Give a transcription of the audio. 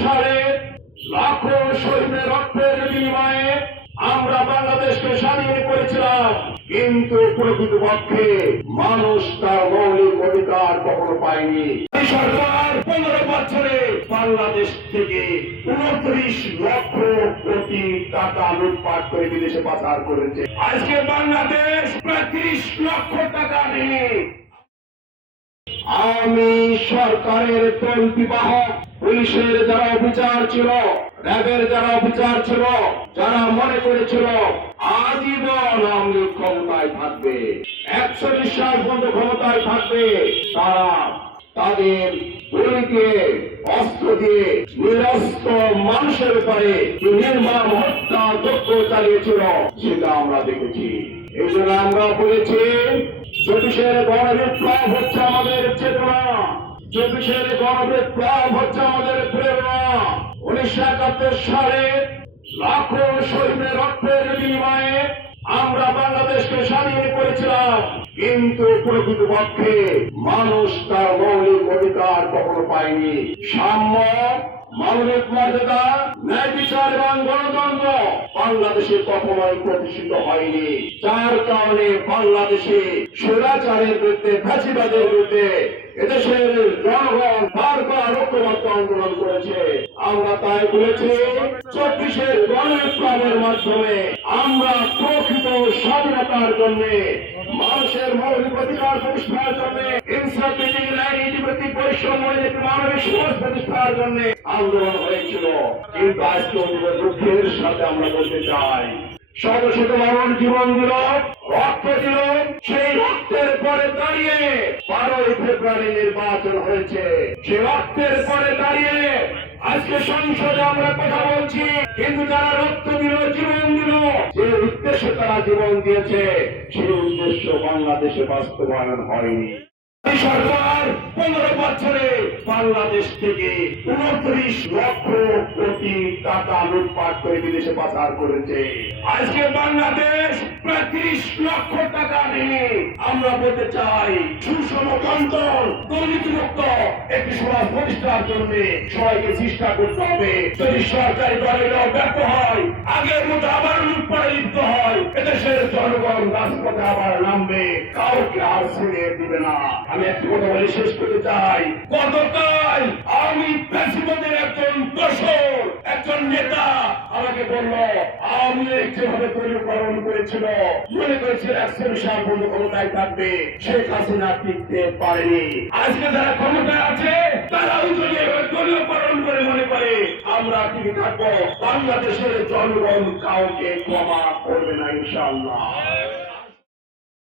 সালে লাখো শহীদের রক্তের বিনিময়ে আমরা বাংলাদেশকে স্বাধীন করেছিলাম, কিন্তু প্রকৃতপক্ষে মানুষ তার মৌলিক অধিকার কখনো পায়নি। এই সরকার 15 বছরে বাংলাদেশ থেকে 29 লক্ষ কোটি টাকা লুটপাট করে বিদেশে পাচার করেছে। আজকে বাংলাদেশ প্রায় 30 লক্ষ টাকা নিয়ে আওয়ামী সরকারের তন্ত্রবাহক পুলিশের যারা অফিসার ছিল, র্যাবের যারা অফিসার ছিল, যারা মনে করেছিল আজীবন আওয়ামী ক্ষমতায় থাকবে, 120 সাল পর্যন্ত ক্ষমতায় থাকবে, তারা তাদের গুলি দিয়ে, অস্ত্র দিয়ে নিরস্ত্র মানুষের উপরে নির্মম হত্যা যজ্ঞ চালিয়েছিল, সেটা আমরা দেখেছি। এই জন্য আমরা বলেছি 24-এর গণবিপ্লব হচ্ছে আমাদের চেতনা, 24-এর গণবিপ্লব হচ্ছে আমাদের প্রেরণা। 1971 সালে লাখো শহীদের রক্তের বিনিময়ে আমরা বাংলাদেশকে স্বাধীন করেছিলাম, কিন্তু প্রকৃতপক্ষে মানুষ তার মৌলিক অধিকার কখনো পায়নি। সাম্য, মানবিক মর্যাদা, ন্যায় বিচার এবং গণতন্ত্র বাংলাদেশে কখনোই প্রতিষ্ঠিত হয়নি। যার কারণে বাংলাদেশে স্বৈরাচারের বিরুদ্ধে, ফ্যাসিবাদের বিরুদ্ধে এদেশের জনগণ বারবার ঐক্যবদ্ধ আন্দোলন করেছে। আমরা তাই বলেছি 24-এর গণবিপ্লবের মাধ্যমে আমরা প্রকৃত স্বাধীনতার জন্য, মানুষের মৌলিক অধিকার প্রতিষ্ঠার জন্য, ইনসাফ ভিত্তিক ন্যায় নীতিভিত্তিক বৈষম্য মানবিক সমাজ প্রতিষ্ঠার জন্য আন্দোলন হয়েছিল। কিন্তু আজকে অতীতের দুঃখের সাথে আমরা বলতে চাই, শত শত মানুষ জীবন দিল, রক্ত দিল, সেই রক্তের পরে দাঁড়িয়ে 12 ফেব্রুয়ারি নির্বাচন হয়েছে। সেই রক্তের পরে দাঁড়িয়ে আজকে সংসদে আমরা কথা বলছি, কিন্তু যারা রক্ত দিল, জীবন দিল, যে উদ্দেশ্যে তারা জীবন দিয়েছে, সেই উদ্দেশ্য বাংলাদেশে বাস্তবায়ন হয়নি। এই সরকার 15 বছরে বাংলাদেশ থেকে 29 লক্ষ কোটি টাকা লুটপাট করে বিদেশে পাচার করেছে। আজকে বাংলাদেশ প্রায় 30 লক্ষ টাকা নিয়ে আমরা বলতে চাই সুষমতন্ত্র, দুর্নীতিমুক্ত একটি সমাজ প্রতিষ্ঠার জন্য সবাইকে চেষ্টা করতে হবে। যদি সরকারি দলেরা ব্যর্থ হয়, আগের মতো আবার লুটপাটে লিপ্ত হয়, এদেশের জনগণ রাজপথে আবার নামবে, কাউকে আর ছেড়ে দিবে না। আমি একটি কথা বলে শেষ করতে চাই, গতকাল আওয়ামী ফ্যাসিবাদের একজন দোসর, একজন নেতা আমাকে বলল, আওয়ামী লীগ যেভাবে দলীয়করণ করেছিল, মনে করেছিল 120 সাল পর্যন্ত ক্ষমতায় থাকবে, শেখ হাসিনা টিকতে পারেনি। আজকে যারা ক্ষমতায় আছে তারাও যদি দলীয়করণ করে মনে করে আমরা টিকে থাকবো, বাংলাদেশের জনগণ কাউকে ক্ষমা করবে না ইনশাআল্লাহ।